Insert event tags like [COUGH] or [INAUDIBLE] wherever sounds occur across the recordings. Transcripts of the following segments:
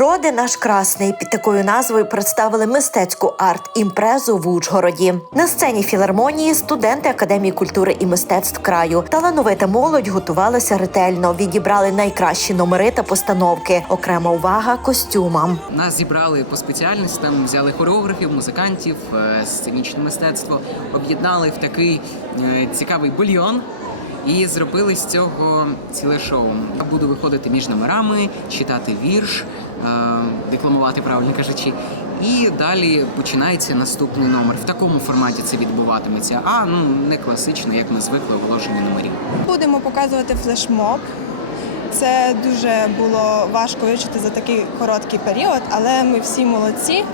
Роди наш красний під такою назвою представили мистецьку арт-імпрезу в Ужгороді. На сцені філармонії студенти Академії культури і мистецтв краю. Талановита молодь готувалася ретельно, відібрали найкращі номери та постановки. Окрема увага костюмам. Нас зібрали по спеціальностям, взяли хореографів, музикантів, е, сценічне мистецтво, об'єднали в такий е, цікавий бульйон. І зробили з цього ціле шоу. Я буду виходити між номерами, читати вірш, декламувати, правильно кажучи. І далі починається наступний номер. В такому форматі це відбуватиметься, а ну не класично, як ми звикли оголошення номерів. Будемо показувати флешмоб. Це дуже було важко вивчити за такий короткий період, але ми всі молодці.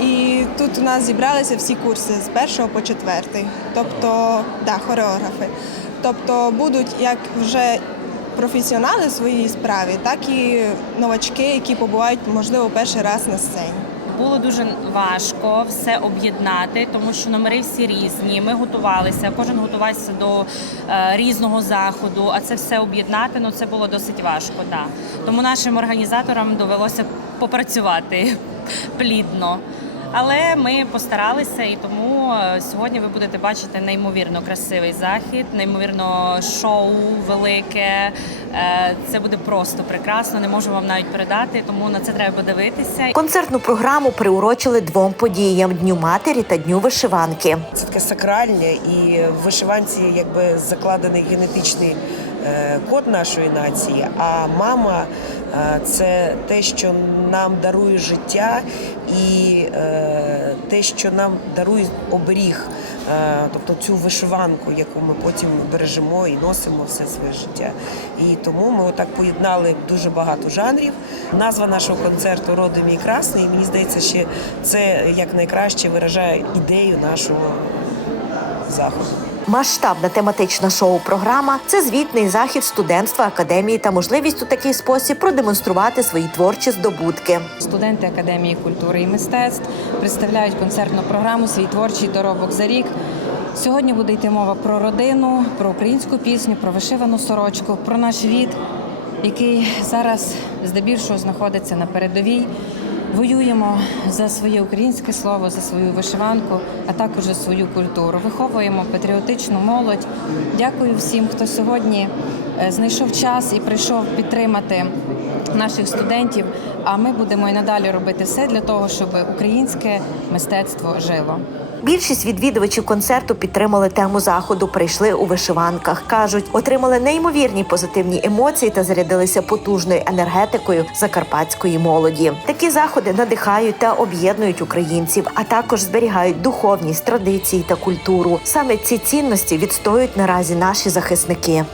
І тут у нас зібралися всі курси з першого по четвертий, тобто да, хореографи. Тобто будуть як вже професіонали в своїй справі, так і новачки, які побувають, можливо, перший раз на сцені. Було дуже важко все об'єднати, тому що номери всі різні. Ми готувалися, кожен готувався до е, різного заходу, а це все об'єднати ну це було досить важко. Да. Тому нашим організаторам довелося попрацювати [LAUGHS] плідно. Але ми постаралися, і тому е, сьогодні ви будете бачити неймовірно красивий захід, неймовірно шоу велике. Е, Це буде просто прекрасно. Не можу вам навіть передати, тому на це треба дивитися. Концертну програму приурочили двом подіям: Дню матері та Дню вишиванки. Це таке сакральне і в вишиванці якби закладений генетичний е, код нашої нації. А мама це те, що нам дарує життя, і е, те, що нам дарує оберіг, е, тобто цю вишиванку, яку ми потім бережемо і носимо все своє життя. І тому ми отак поєднали дуже багато жанрів. Назва нашого концерту Роди мій красний. І мені здається, що це як найкраще виражає ідею нашого заходу. Масштабна тематична шоу-програма це звітний захід студентства академії та можливість у такий спосіб продемонструвати свої творчі здобутки. Студенти Академії культури і мистецтв представляють концертну програму Свій творчий доробок за рік. Сьогодні буде йти мова про родину, про українську пісню, про вишивану сорочку, про наш рід, який зараз здебільшого знаходиться на передовій. Воюємо за своє українське слово, за свою вишиванку, а також за свою культуру. Виховуємо патріотичну молодь. Дякую всім, хто сьогодні е, знайшов час і прийшов підтримати наших студентів. А ми будемо і надалі робити все для того, щоб українське мистецтво жило. Більшість відвідувачів концерту підтримали тему заходу, прийшли у вишиванках. кажуть, отримали неймовірні позитивні емоції та зарядилися потужною енергетикою закарпатської молоді. Такі заходи надихають та об'єднують українців, а також зберігають духовність, традиції та культуру. Саме ці цінності відстоюють наразі наші захисники.